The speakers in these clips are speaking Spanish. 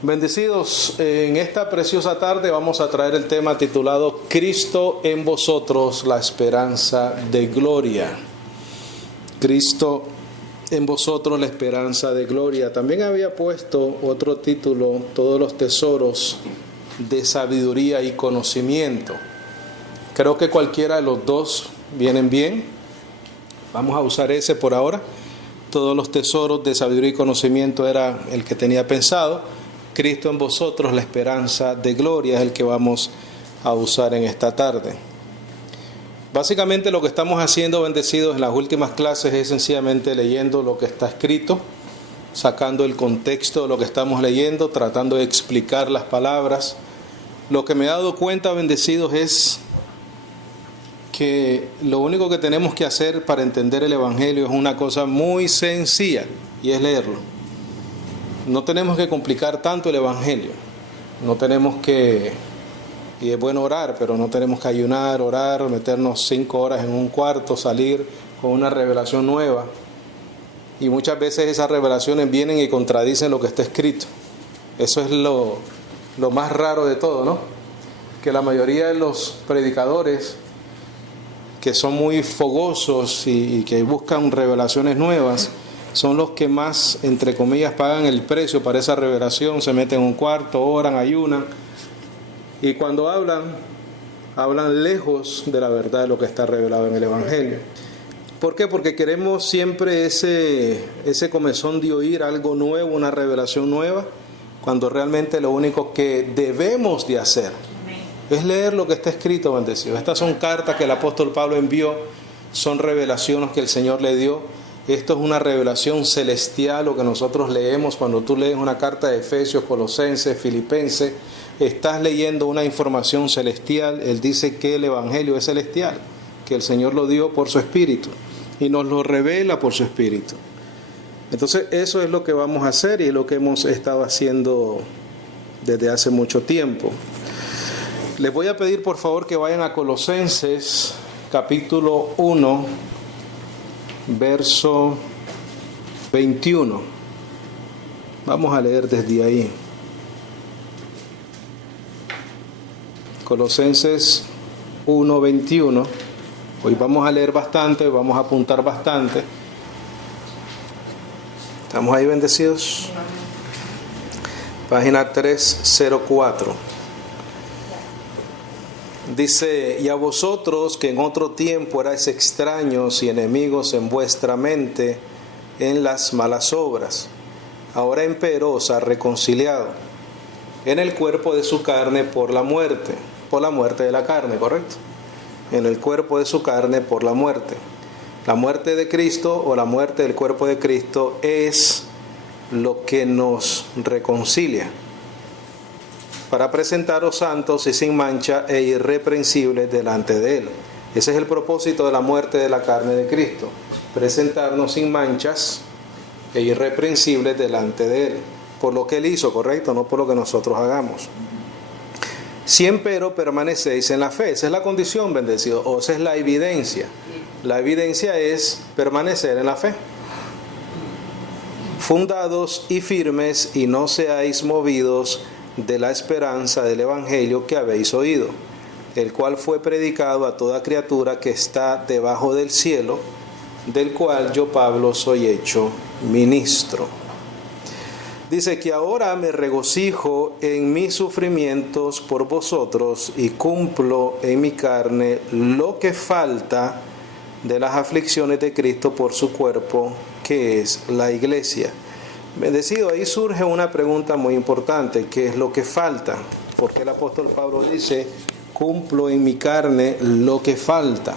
Bendecidos, en esta preciosa tarde vamos a traer el tema titulado Cristo en vosotros, la esperanza de gloria. Cristo en vosotros, la esperanza de gloria. También había puesto otro título, todos los tesoros de sabiduría y conocimiento. Creo que cualquiera de los dos vienen bien. Vamos a usar ese por ahora. Todos los tesoros de sabiduría y conocimiento era el que tenía pensado. Cristo en vosotros, la esperanza de gloria, es el que vamos a usar en esta tarde. Básicamente lo que estamos haciendo, bendecidos, en las últimas clases es sencillamente leyendo lo que está escrito, sacando el contexto de lo que estamos leyendo, tratando de explicar las palabras. Lo que me he dado cuenta, bendecidos, es que lo único que tenemos que hacer para entender el Evangelio es una cosa muy sencilla, y es leerlo. No tenemos que complicar tanto el Evangelio. No tenemos que, y es bueno orar, pero no tenemos que ayunar, orar, meternos 5 horas en un cuarto, salir con una revelación nueva. Y muchas veces esas revelaciones vienen y contradicen lo que está escrito. Eso es lo más raro de todo, ¿no? Que la mayoría de los predicadores que son muy fogosos y que buscan revelaciones nuevas, son los que más, entre comillas, pagan el precio para esa revelación. Se meten en un cuarto, oran, ayunan, y cuando hablan lejos de la verdad de lo que está revelado en el Evangelio. ¿Por qué? Porque queremos siempre ese comezón de oír algo nuevo, una revelación nueva, cuando realmente lo único que debemos de hacer es leer lo que está escrito, bendecido. Estas son cartas que el apóstol Pablo envió, son revelaciones que el Señor le dio. Esto es una revelación celestial, lo que nosotros leemos cuando tú lees una carta de Efesios, Colosenses, Filipenses. Estás leyendo una información celestial. Él dice que el Evangelio es celestial, que el Señor lo dio por su Espíritu y nos lo revela por su Espíritu. Entonces eso es lo que vamos a hacer y es lo que hemos estado haciendo desde hace mucho tiempo. Les voy a pedir por favor que vayan a Colosenses capítulo 1, verso 21. Vamos a leer desde ahí. Colosenses 1, 21. Hoy vamos a leer bastante, vamos a apuntar bastante. ¿Estamos ahí, bendecidos? Página 304. Dice: y a vosotros que en otro tiempo erais extraños y enemigos en vuestra mente en las malas obras, ahora empero os ha reconciliado en el cuerpo de su carne por la muerte de la carne, ¿correcto? En el cuerpo de su carne por la muerte. La muerte de Cristo o la muerte del cuerpo de Cristo es lo que nos reconcilia, para presentaros santos y sin mancha e irreprensibles delante de Él. Ese es el propósito de la muerte de la carne de Cristo, presentarnos sin manchas e irreprensibles delante de Él, por lo que Él hizo, correcto, no por lo que nosotros hagamos. Si empero permanecéis en la fe, esa es la condición, bendecido, o esa es la evidencia. La evidencia es permanecer en la fe. Fundados y firmes, y no seáis movidos de la esperanza del Evangelio que habéis oído, el cual fue predicado a toda criatura que está debajo del cielo, del cual yo, Pablo, soy hecho ministro. Dice que ahora me regocijo en mis sufrimientos por vosotros y cumplo en mi carne lo que falta de las aflicciones de Cristo por su cuerpo, que es la iglesia. Bendecido, ahí surge una pregunta muy importante: ¿qué es lo que falta? Porque el apóstol Pablo dice: cumplo en mi carne lo que falta.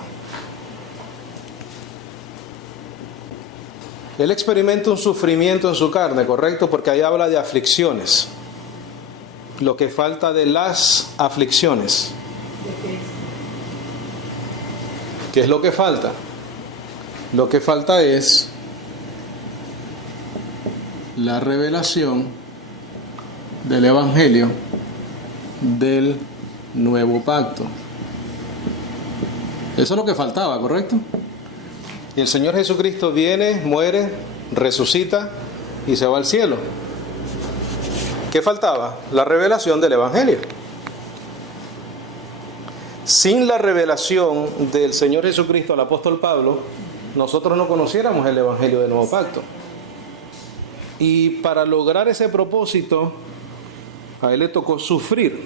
Él experimenta un sufrimiento en su carne, ¿correcto? Porque ahí habla de aflicciones. Lo que falta de las aflicciones. ¿Qué es lo que falta? Lo que falta es la revelación del Evangelio del nuevo pacto. Eso es lo que faltaba, ¿correcto? Y el Señor Jesucristo viene, muere, resucita y se va al cielo. ¿Qué faltaba? La revelación del Evangelio. Sin la revelación del Señor Jesucristo al apóstol Pablo, nosotros no conociéramos el Evangelio del Nuevo Pacto. Y para lograr ese propósito, a él le tocó sufrir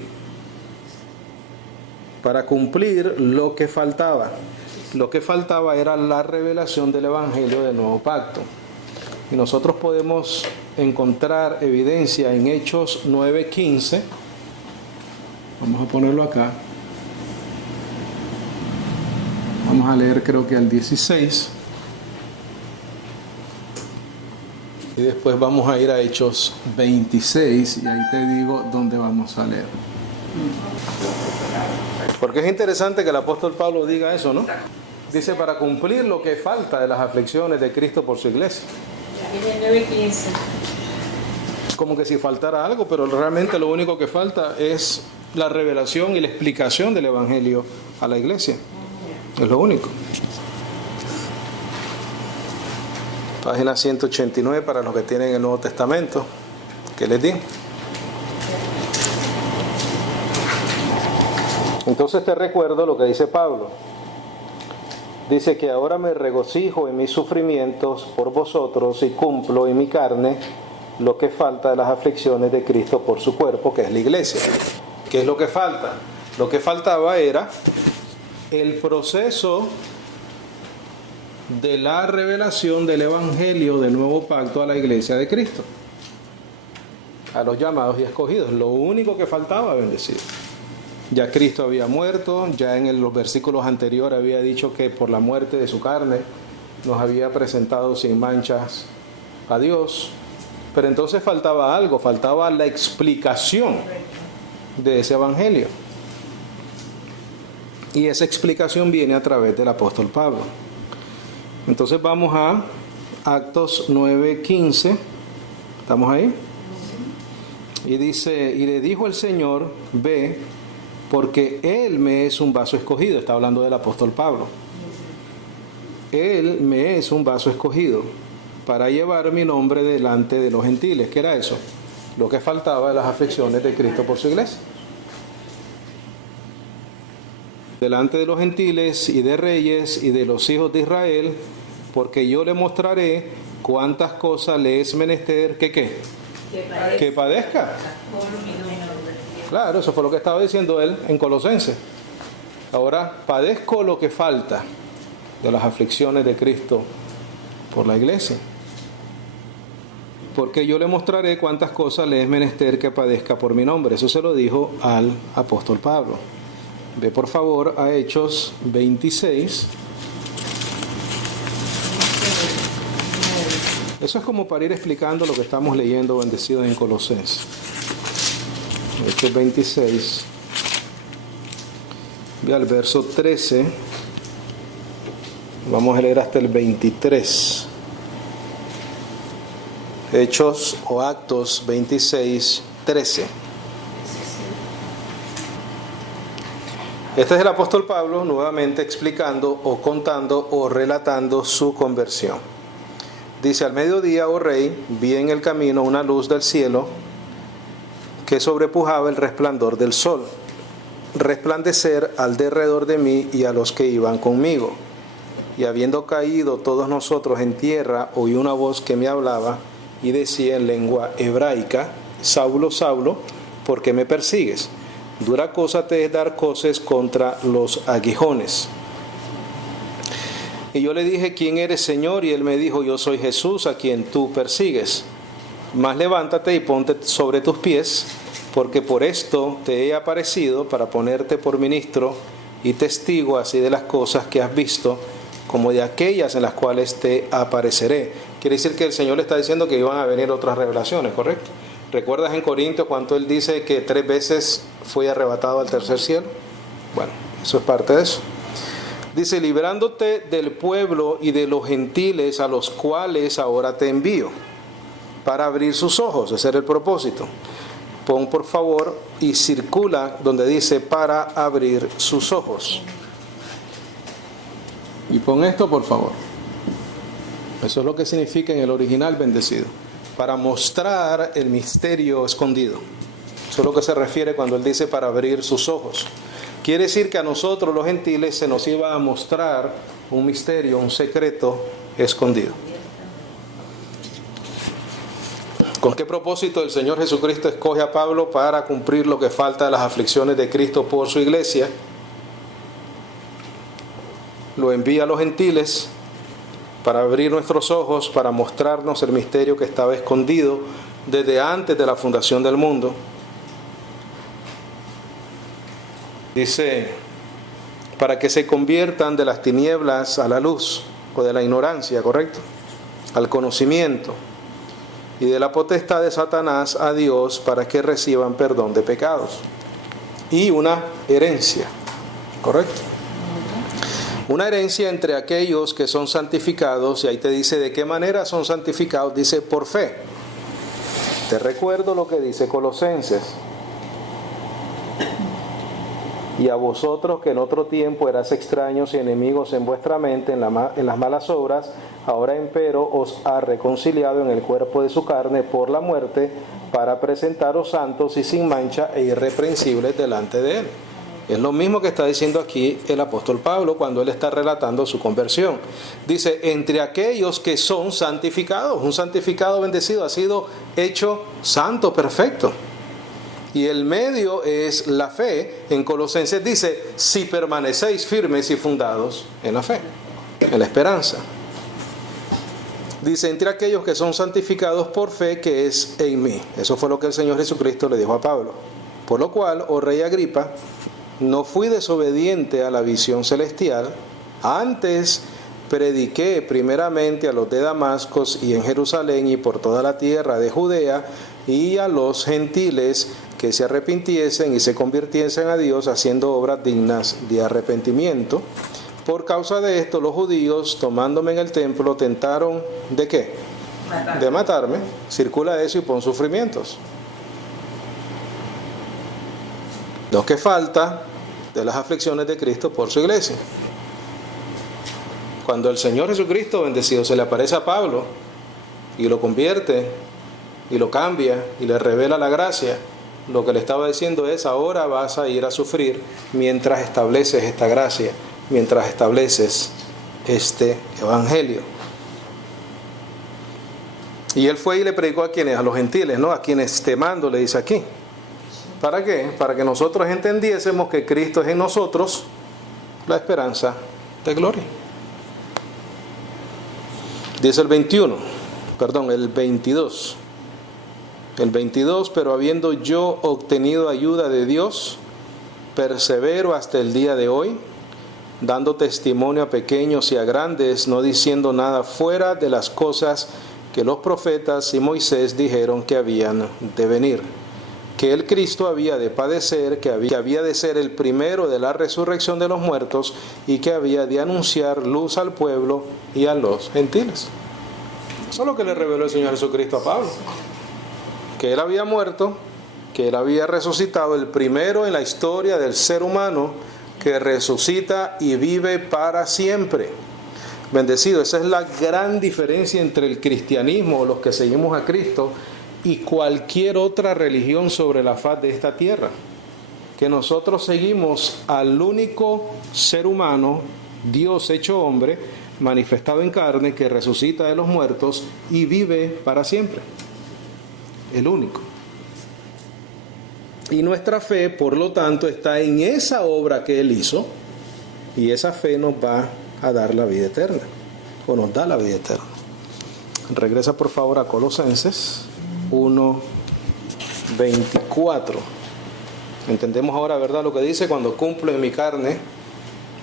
para cumplir lo que faltaba. Lo que faltaba era la revelación del Evangelio del Nuevo Pacto. Y nosotros podemos encontrar evidencia en Hechos 9:15. Vamos a ponerlo acá. Vamos a leer creo que al 16. Y después vamos a ir a Hechos 26 y ahí te digo dónde vamos a leer. Porque es interesante que el apóstol Pablo diga eso, ¿no? Dice, para cumplir lo que falta de las aflicciones de Cristo por su iglesia. Como que si faltara algo, pero realmente lo único que falta es la revelación y la explicación del Evangelio a la iglesia. Es lo único. Página 189 para los que tienen el Nuevo Testamento. ¿Qué les di? Entonces te recuerdo lo que dice Pablo. Dice que ahora me regocijo en mis sufrimientos por vosotros y cumplo en mi carne lo que falta de las aflicciones de Cristo por su cuerpo, que es la iglesia. ¿Qué es lo que falta? Lo que faltaba era el proceso de la revelación del Evangelio del Nuevo Pacto a la iglesia de Cristo, a los llamados y escogidos. Lo único que faltaba, bendecido. Ya Cristo había muerto, ya en los versículos anteriores había dicho que por la muerte de su carne nos había presentado sin manchas a Dios. Pero entonces faltaba algo, faltaba la explicación de ese Evangelio. Y esa explicación viene a través del apóstol Pablo. Entonces vamos a Actos 9:15. ¿Estamos ahí? Y dice, y le dijo el Señor, ve, porque Él me es un vaso escogido. Está hablando del apóstol Pablo. Él me es un vaso escogido para llevar mi nombre delante de los gentiles. ¿Qué era eso? Lo que faltaba de las aflicciones de Cristo por su iglesia. Delante de los gentiles y de reyes y de los hijos de Israel, porque yo le mostraré cuántas cosas le es menester que padezca. Claro, eso fue lo que estaba diciendo él en Colosenses. Ahora padezco lo que falta de las aflicciones de Cristo por la iglesia. Porque yo le mostraré cuántas cosas le es menester que padezca por mi nombre. Eso se lo dijo al apóstol Pablo. Ve por favor a Hechos 26. Eso es como para ir explicando lo que estamos leyendo, bendecidos en Colosenses. Hechos 26. Ve al verso 13. Vamos a leer hasta el 23. Hechos o Actos 26, 13. Este es el apóstol Pablo nuevamente explicando o contando o relatando su conversión. Dice, al mediodía, oh rey, vi en el camino una luz del cielo que sobrepujaba el resplandor del sol, resplandecer al derredor de mí y a los que iban conmigo. Y habiendo caído todos nosotros en tierra, oí una voz que me hablaba y decía en lengua hebraica, Saulo, Saulo, ¿por qué me persigues? Dura cosa te es dar coces contra los aguijones. Y yo le dije, ¿quién eres, Señor? Y él me dijo, yo soy Jesús, a quien tú persigues. Mas levántate y ponte sobre tus pies, porque por esto te he aparecido, para ponerte por ministro y testigo así de las cosas que has visto, como de aquellas en las cuales te apareceré. Quiere decir que el Señor le está diciendo que iban a venir otras revelaciones, ¿correcto? ¿Recuerdas en Corintios cuando él dice que 3 veces fue arrebatado al tercer cielo? Bueno, eso es parte de eso. Dice, librándote del pueblo y de los gentiles a los cuales ahora te envío, para abrir sus ojos. Ese era el propósito. Pon por favor y circula donde dice para abrir sus ojos. Y pon esto por favor. Eso es lo que significa en el original, bendecido. para mostrar el misterio escondido. Eso es lo que se refiere cuando él dice para abrir sus ojos. Quiere decir que a nosotros los gentiles se nos iba a mostrar un misterio, un secreto escondido. ¿Con qué propósito el Señor Jesucristo escoge a Pablo para cumplir lo que falta de las aflicciones de Cristo por su iglesia? Lo envía a los gentiles para abrir nuestros ojos, para mostrarnos el misterio que estaba escondido desde antes de la fundación del mundo. Dice, para que se conviertan de las tinieblas a la luz, o de la ignorancia, ¿correcto?, al conocimiento, y de la potestad de Satanás a Dios, para que reciban perdón de pecados y una herencia, ¿correcto? Una herencia entre aquellos que son santificados, y ahí te dice de qué manera son santificados, dice por fe. Te recuerdo lo que dice Colosenses. Y a vosotros que en otro tiempo eras extraños y enemigos en vuestra mente en las malas obras, ahora empero os ha reconciliado en el cuerpo de su carne por la muerte, para presentaros santos y sin mancha e irreprensibles delante de él. Es lo mismo que está diciendo aquí el apóstol Pablo cuando él está relatando su conversión. Dice, entre aquellos que son santificados. Un santificado bendecido ha sido hecho santo, perfecto. Y el medio es la fe. En Colosenses dice, si permanecéis firmes y fundados en la fe, en la esperanza. Dice, entre aquellos que son santificados por fe, que es en mí. Eso fue lo que el Señor Jesucristo le dijo a Pablo. Por lo cual, oh rey Agripa, no fui desobediente a la visión celestial, antes prediqué primeramente a los de Damasco y en Jerusalén y por toda la tierra de Judea, y a los gentiles que se arrepintiesen y se convirtiesen a Dios, haciendo obras dignas de arrepentimiento. Por causa de esto, los judíos, tomándome en el templo, tentaron ¿de qué? De matarme. Circula eso y pon sufrimientos. Lo que falta de las aflicciones de Cristo por su iglesia. Cuando el Señor Jesucristo bendecido se le aparece a Pablo y lo convierte y lo cambia y le revela la gracia, lo que le estaba diciendo es, ahora vas a ir a sufrir mientras estableces esta gracia, mientras estableces este evangelio. Y él fue y le predicó a quienes, a los gentiles, ¿no? A quienes te mando, le dice aquí. ¿Para qué? Para que nosotros entendiésemos que Cristo es en nosotros la esperanza de gloria. Dice el 22. El 22, pero habiendo yo obtenido ayuda de Dios, persevero hasta el día de hoy, dando testimonio a pequeños y a grandes, no diciendo nada fuera de las cosas que los profetas y Moisés dijeron que habían de venir. Que el Cristo había de padecer, que había de ser el primero de la resurrección de los muertos, y que había de anunciar luz al pueblo y a los gentiles. Eso es lo que le reveló el Señor Jesucristo a Pablo. Que él había muerto, que él había resucitado, el primero en la historia del ser humano que resucita y vive para siempre. Bendecido, esa es la gran diferencia entre el cristianismo, los que seguimos a Cristo, y cualquier otra religión sobre la faz de esta tierra. Que nosotros seguimos al único ser humano, Dios hecho hombre, manifestado en carne, que resucita de los muertos y vive para siempre. El único. Y nuestra fe, por lo tanto, está en esa obra que Él hizo, y esa fe nos va a dar la vida eterna, o nos da la vida eterna. Regresa por favor a Colosenses 1:24. Entendemos ahora, ¿verdad?, lo que dice: cuando cumplo en mi carne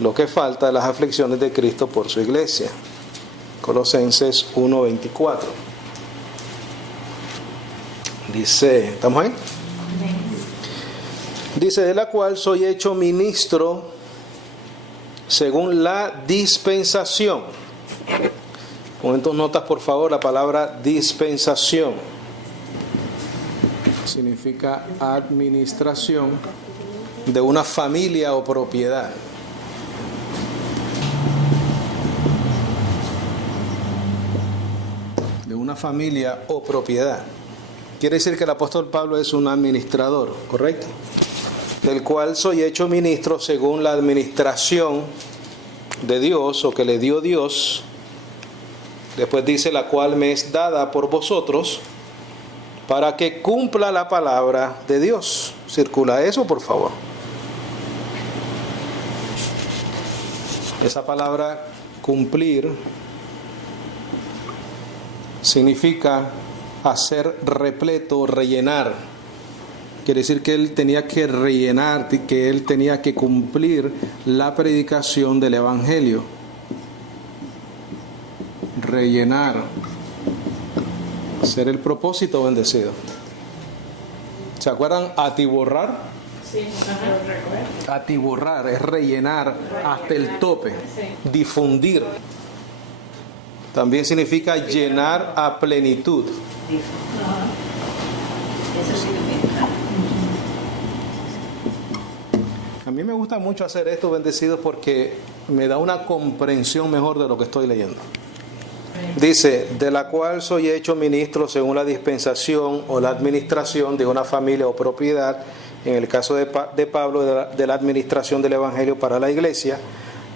lo que falta de las aflicciones de Cristo por su iglesia. Colosenses 1:24. Dice, ¿estamos ahí? Dice, de la cual soy hecho ministro según la dispensación. Pon en tus notas, por favor, la palabra dispensación. Significa administración de una familia o propiedad. De una familia o propiedad. Quiere decir que el apóstol Pablo es un administrador, ¿correcto? Del cual soy hecho ministro según la administración de Dios o que le dio Dios. Después dice, la cual me es dada por vosotros para que cumpla la palabra de Dios. Circula eso, por favor. Esa palabra cumplir significa hacer repleto, rellenar. Quiere decir que él tenía que rellenar, que él tenía que cumplir la predicación del Evangelio. Rellenar. Ser el propósito bendecido. ¿Se acuerdan? Atiborrar. Sí, Atiborrar es rellenar hasta el tope. Sí. Difundir. También significa llenar a plenitud. Eso significa. A mí me gusta mucho hacer esto, bendecidos, porque me da una comprensión mejor de lo que estoy leyendo. Dice, de la cual soy hecho ministro según la dispensación o la administración de una familia o propiedad, en el caso de Pablo, de la administración del Evangelio para la iglesia,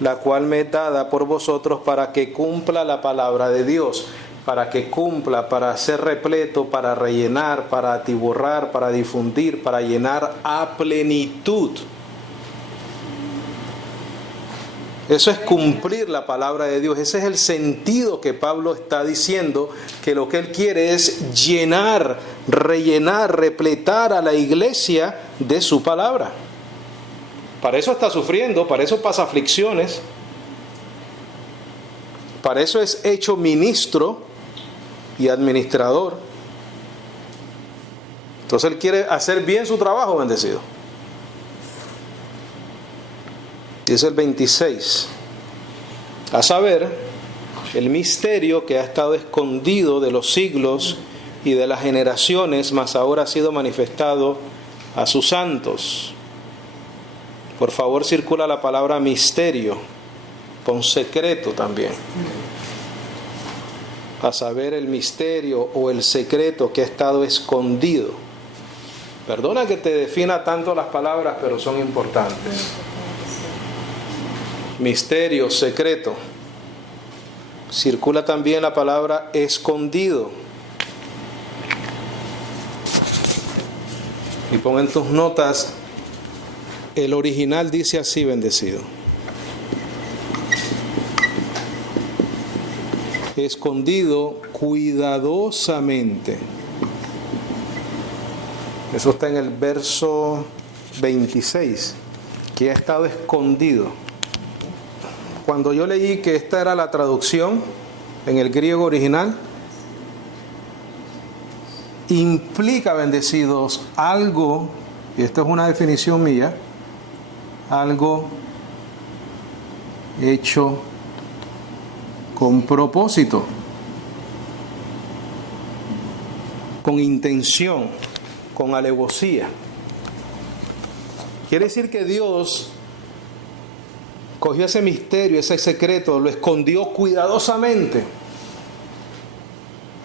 la cual me es dada por vosotros para que cumpla la palabra de Dios, para que cumpla, para ser repleto, para rellenar, para atiborrar, para difundir, para llenar a plenitud. Eso es cumplir la palabra de Dios. Ese es el sentido que Pablo está diciendo, que lo que él quiere es llenar, rellenar, repletar a la iglesia de su palabra. Para eso está sufriendo, para eso pasa aflicciones, para eso es hecho ministro y administrador. Entonces él quiere hacer bien su trabajo, bendecido. Dice el 26, a saber, el misterio que ha estado escondido de los siglos y de las generaciones, mas ahora ha sido manifestado a sus santos. Por favor, circula la palabra misterio, con secreto también. A saber, el misterio o el secreto que ha estado escondido. Perdona que te defina tanto las palabras, pero son importantes. Misterio, secreto. Circula también la palabra escondido. Y pon en tus notas, el original dice así, bendecido. Escondido cuidadosamente. Eso está en el verso 26, que ha estado escondido. Cuando yo leí que esta era la traducción en el griego original, implica, bendecidos, algo, y esto es una definición mía, algo hecho con propósito, con intención, con alevosía. Quiere decir que Dios cogió ese misterio, ese secreto, lo escondió cuidadosamente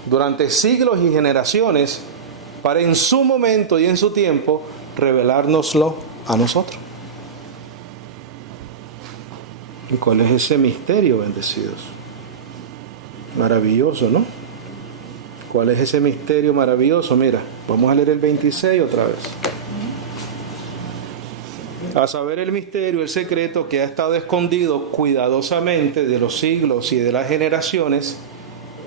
durante siglos y generaciones para en su momento y en su tiempo revelárnoslo a nosotros. ¿Y cuál es ese misterio, bendecidos? Maravilloso, ¿no? ¿Cuál es ese misterio maravilloso? Mira, vamos a leer el 26 otra vez. A saber, el misterio, el secreto que ha estado escondido cuidadosamente de los siglos y de las generaciones,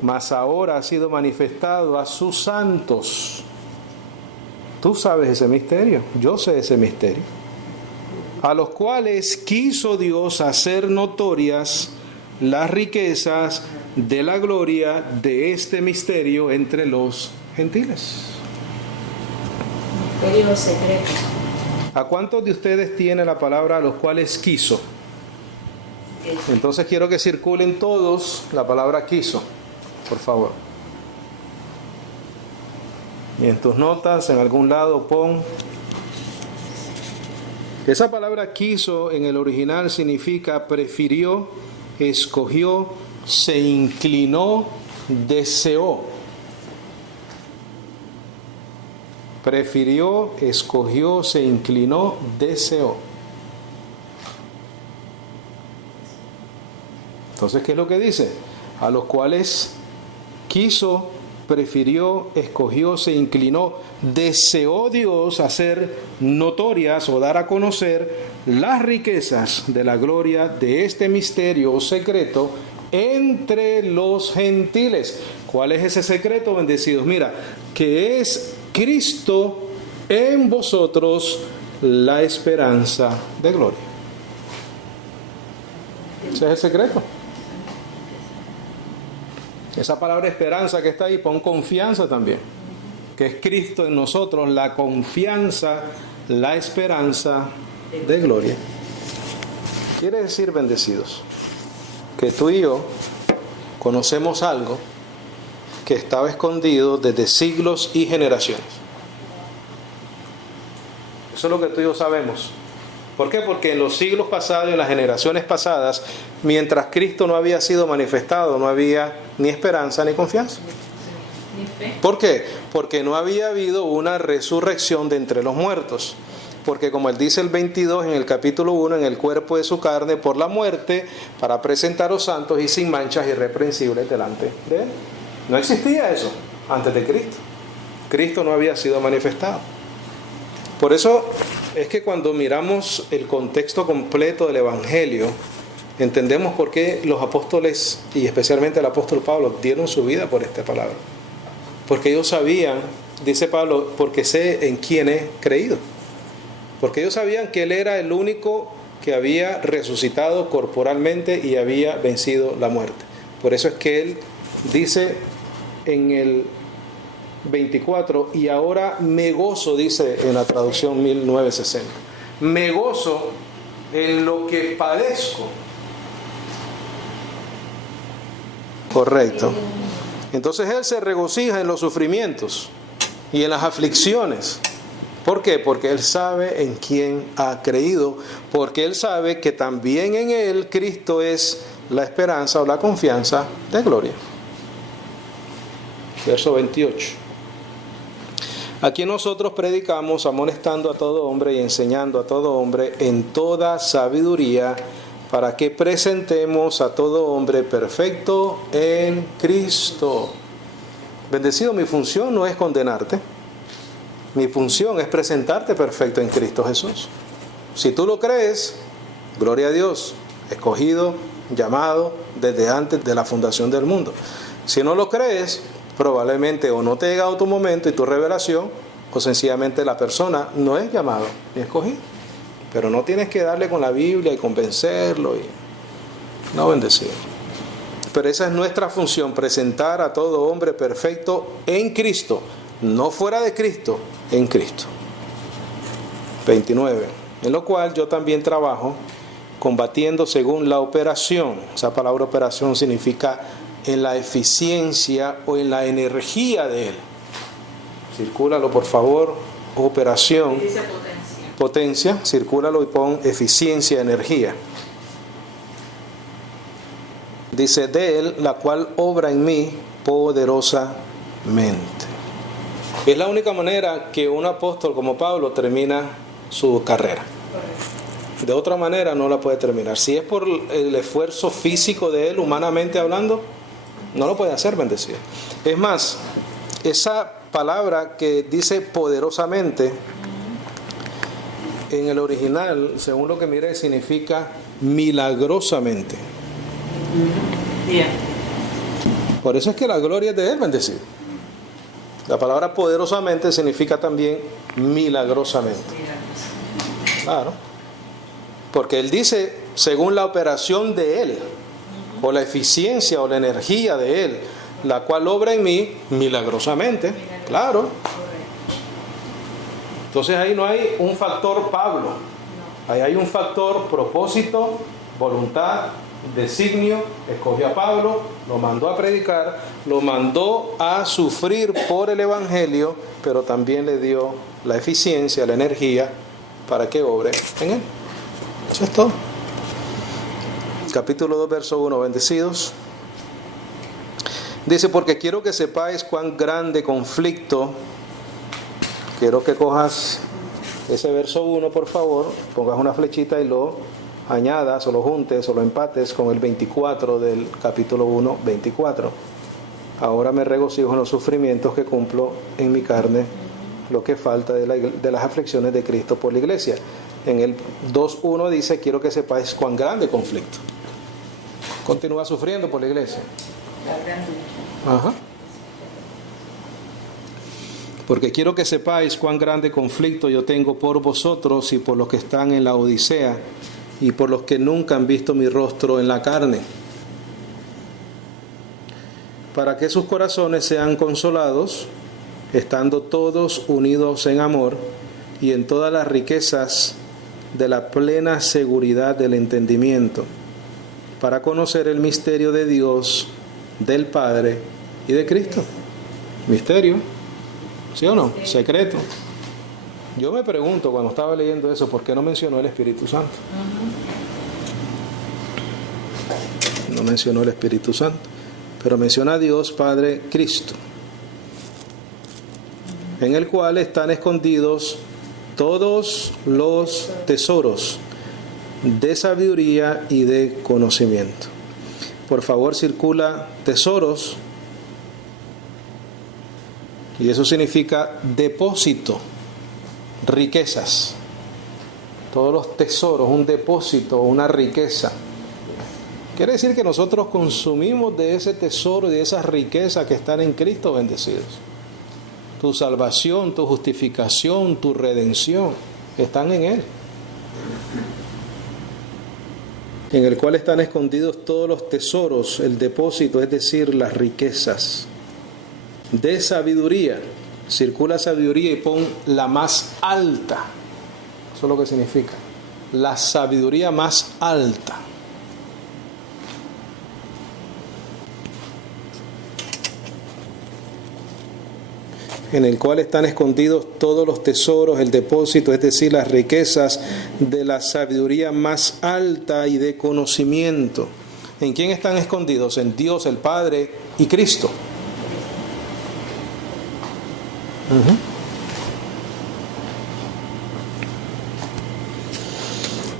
mas ahora ha sido manifestado a sus santos. Tú sabes ese misterio, yo sé ese misterio. A los cuales quiso Dios hacer notorias las riquezas de la gloria de este misterio entre los gentiles. Misterio secreto. ¿A cuántos de ustedes tiene la palabra a los cuales quiso? Entonces quiero que circulen todos la palabra quiso, por favor. Y en tus notas, en algún lado, pon. Esa palabra quiso en el original significa prefirió, escogió, se inclinó, deseó. Prefirió, escogió, se inclinó, deseó. Entonces, ¿qué es lo que dice? A los cuales quiso, prefirió, escogió, se inclinó, deseó Dios hacer notorias o dar a conocer las riquezas de la gloria de este misterio secreto entre los gentiles. ¿Cuál es ese secreto, bendecidos? Mira, que es Cristo en vosotros, la esperanza de gloria. Ese es el secreto. Esa palabra esperanza que está ahí, pon confianza también, que es Cristo en nosotros, la confianza, la esperanza de gloria. Quiere decir, bendecidos, que tú y yo conocemos algo que estaba escondido desde siglos y generaciones. Eso es lo que tú y yo sabemos. ¿Por qué? Porque en los siglos pasados y en las generaciones pasadas, mientras Cristo no había sido manifestado, no había ni esperanza ni confianza. ¿Por qué? Porque no había habido una resurrección de entre los muertos. Porque como él dice el 22 en el capítulo 1, en el cuerpo de su carne por la muerte, para presentaros santos y sin manchas irreprensibles delante de él. No existía eso antes de Cristo. Cristo no había sido manifestado. Por eso es que cuando miramos el contexto completo del Evangelio, entendemos por qué los apóstoles, y especialmente el apóstol Pablo, dieron su vida por esta palabra. Porque ellos sabían, dice Pablo, porque sé en quién he creído. Porque ellos sabían que Él era el único que había resucitado corporalmente y había vencido la muerte. Por eso es que Él dice en el 24, y ahora me gozo, dice en la traducción 1960, me gozo en lo que padezco. Correcto. Entonces Él se regocija en los sufrimientos y en las aflicciones. ¿Por qué? Porque Él sabe en quién ha creído, porque Él sabe que también en Él Cristo es la esperanza o la confianza de gloria. Verso 28. Aquí nosotros predicamos amonestando a todo hombre y enseñando a todo hombre en toda sabiduría, para que presentemos a todo hombre perfecto en Cristo. Bendecido, mi función no es condenarte. Mi función es presentarte perfecto en Cristo Jesús. Si tú lo crees, gloria a Dios, escogido, llamado desde antes de la fundación del mundo. Si no lo crees, probablemente o no te ha llegado tu momento y tu revelación, o sencillamente la persona no es llamado ni escogido. Pero no tienes que darle con la Biblia y convencerlo. No, bendecido. Pero esa es nuestra función, presentar a todo hombre perfecto en Cristo. No fuera de Cristo, en Cristo. 29. En lo cual yo también trabajo, combatiendo según la operación. Esa palabra operación significa en la eficiencia o en la energía de Él. Circúlalo, por favor. Operación. Potencia. Circúlalo y pon eficiencia, energía. Dice de Él, la cual obra en mí poderosamente. Es la única manera que un apóstol como Pablo termina su carrera. De otra manera no la puede terminar. Si es por el esfuerzo físico de él, humanamente hablando, no lo puede hacer, bendecido. Es más, esa palabra que dice poderosamente, en el original, según lo que mire, significa milagrosamente. Por eso es que la gloria es de él, bendecido. La palabra poderosamente significa también milagrosamente. Claro. Porque él dice, según la operación de él, o la eficiencia o la energía de él, la cual obra en mí milagrosamente. Claro. Entonces ahí no hay un factor Pablo. Ahí hay un factor propósito, voluntad, designio. Escogió a Pablo, lo mandó a predicar, lo mandó a sufrir por el Evangelio, pero también le dio la eficiencia, la energía para que obre en él. Eso es todo. Capítulo 2, verso 1, bendecidos. Dice, porque quiero que sepáis cuán grande conflicto quiero que cojas ese verso 1, por favor, pongas una flechita y lo añadas o lo juntes o lo empates con el 24 del capítulo 1, 24. Ahora me regocijo en los sufrimientos que cumplo en mi carne, lo que falta de las aflicciones de Cristo por la iglesia. En el 2.1 dice, quiero que sepáis cuán grande conflicto. Continúa sufriendo por la iglesia. Ajá. Porque quiero que sepáis cuán grande conflicto yo tengo por vosotros y por los que están en la Odisea y por los que nunca han visto mi rostro en la carne, para que sus corazones sean consolados, estando todos unidos en amor y en todas las riquezas de la plena seguridad del entendimiento, para conocer el misterio de Dios, del Padre y de Cristo. Misterio, ¿sí o no? Secreto. Yo me pregunto cuando estaba leyendo eso, ¿por qué no mencionó el Espíritu Santo? No mencionó el Espíritu Santo, pero menciona a Dios, Padre, Cristo, en el cual están escondidos todos los tesoros de sabiduría y de conocimiento. Por favor, circula tesoros, y eso significa depósito, riquezas. Todos los tesoros, un depósito, una riqueza. Quiere decir que nosotros consumimos de ese tesoro y de esas riquezas que están en Cristo bendecidos. Tu salvación, tu justificación, tu redención están en Él, en el cual están escondidos todos los tesoros, el depósito, es decir, las riquezas de sabiduría. Circula sabiduría y pon la más alta. Eso es lo que significa. La sabiduría más alta. En el cual están escondidos todos los tesoros, el depósito, es decir, las riquezas de la sabiduría más alta y de conocimiento. ¿En quién están escondidos? En Dios, el Padre y Cristo.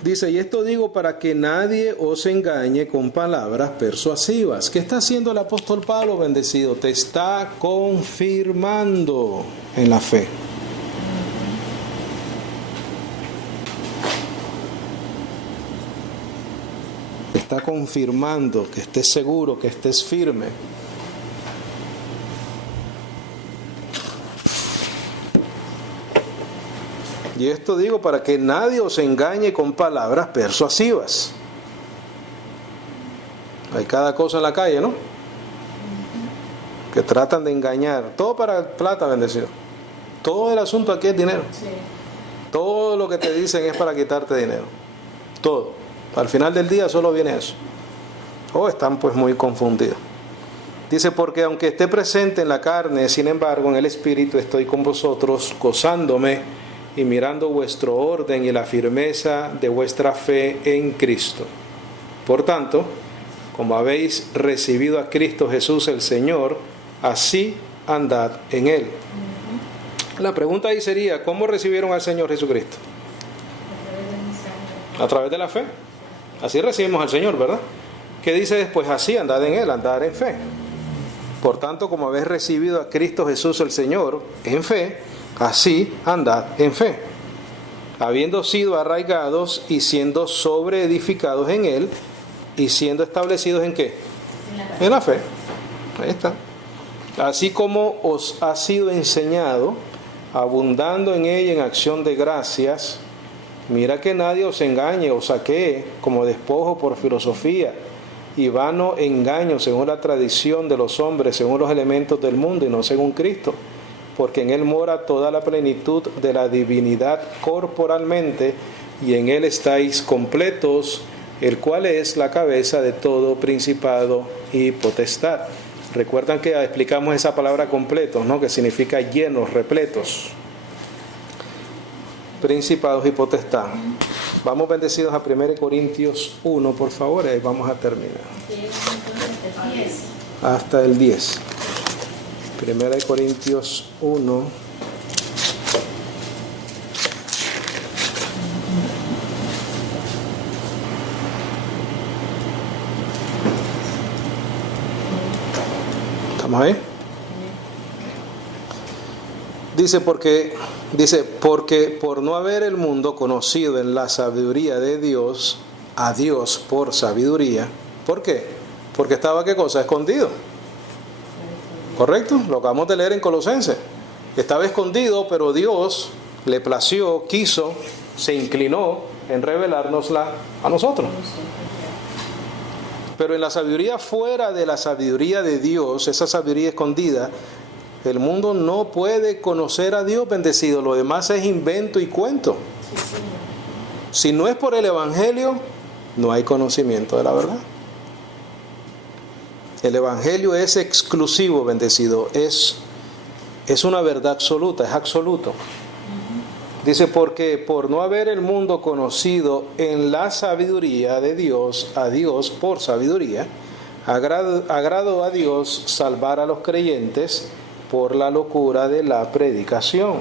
Dice, y esto digo para que nadie os engañe con palabras persuasivas. ¿Qué está haciendo el apóstol Pablo, bendecido? Te está confirmando en la fe. Te está confirmando que estés seguro, que estés firme. Y esto digo para que nadie os engañe con palabras persuasivas. Hay cada cosa en la calle, ¿no? Que tratan de engañar. Todo para plata, bendecido. Todo el asunto aquí es dinero. Sí. Todo lo que te dicen es para quitarte dinero. Todo. Al final del día solo viene eso. Están pues muy confundidos. Dice, porque aunque esté presente en la carne, sin embargo en el Espíritu estoy con vosotros, gozándome y mirando vuestro orden y la firmeza de vuestra fe en Cristo. Por tanto, como habéis recibido a Cristo Jesús el Señor, así andad en Él. La pregunta ahí sería, ¿cómo recibieron al Señor Jesucristo? A través de la fe. Así recibimos al Señor, ¿verdad? ¿Qué dice después? Así andad en Él, andar en fe. Por tanto, como habéis recibido a Cristo Jesús el Señor en fe, así andad en fe, habiendo sido arraigados y siendo sobreedificados en Él y siendo establecidos ¿en qué? En la fe. Ahí está. Así como os ha sido enseñado, abundando en ella en acción de gracias. Mira que nadie os engañe o saquee como despojo por filosofía y vano engaño según la tradición de los hombres, según los elementos del mundo y no según Cristo. Porque en Él mora toda la plenitud de la divinidad corporalmente, y en Él estáis completos, el cual es la cabeza de todo principado y potestad. Recuerdan que explicamos esa palabra completos, ¿no? Que significa llenos, repletos. Principados y potestad. Vamos bendecidos a 1 Corintios 1, por favor, ahí vamos a terminar. Hasta el 10. 1 Corintios 1. ¿Estamos ahí? Dice porque por no haber el mundo conocido en la sabiduría de Dios, a Dios por sabiduría. ¿Por qué? Porque estaba, ¿qué cosa? Escondido. ¿Correcto? Lo acabamos de leer en Colosenses. Estaba escondido, pero Dios le plació, quiso, se inclinó en revelárnosla a nosotros. Pero en la sabiduría fuera de la sabiduría de Dios, esa sabiduría escondida, el mundo no puede conocer a Dios, bendecido. Lo demás es invento y cuento. Si no es por el Evangelio, no hay conocimiento de la verdad. El Evangelio es exclusivo, bendecido. Es una verdad absoluta, es absoluto. Dice, porque por no haber el mundo conocido en la sabiduría de Dios, a Dios por sabiduría, agradó a Dios salvar a los creyentes por la locura de la predicación.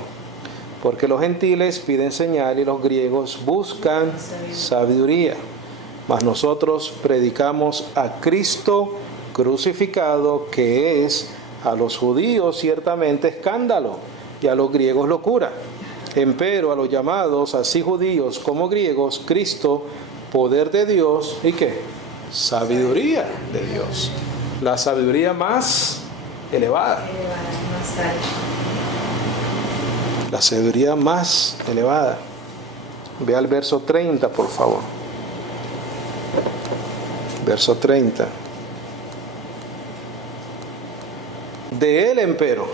Porque los gentiles piden señal y los griegos buscan sabiduría. Mas nosotros predicamos a Cristo crucificado, que es a los judíos ciertamente escándalo y a los griegos locura. Empero a los llamados, así judíos como griegos, Cristo, poder de Dios, ¿y qué? Sabiduría de Dios. La sabiduría más elevada. La sabiduría más elevada. Ve al verso 30, por favor. Verso 30. De él, empero,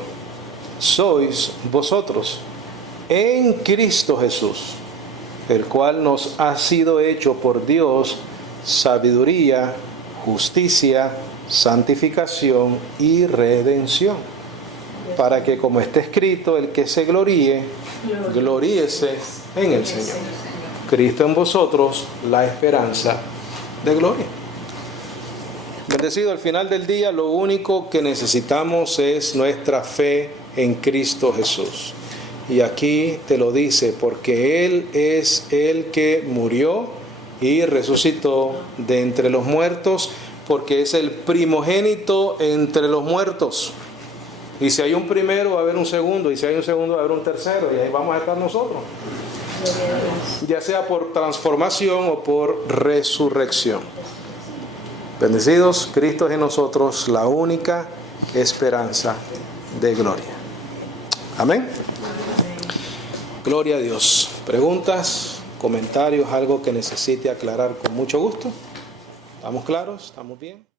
sois vosotros en Cristo Jesús, el cual nos ha sido hecho por Dios sabiduría, justicia, santificación y redención, para que, como está escrito, el que se gloríe, gloríese en el Señor. Cristo en vosotros, la esperanza de gloria. Bendecido, al final del día lo único que necesitamos es nuestra fe en Cristo Jesús. Y aquí te lo dice, porque Él es el que murió y resucitó de entre los muertos, porque es el primogénito entre los muertos. Y si hay un primero, va a haber un segundo, y si hay un segundo, va a haber un tercero, y ahí vamos a estar nosotros. Ya sea por transformación o por resurrección. Bendecidos, Cristo es en nosotros la única esperanza de gloria. Amén. Gloria a Dios. ¿Preguntas, comentarios, algo que necesite aclarar con mucho gusto? ¿Estamos claros? ¿Estamos bien?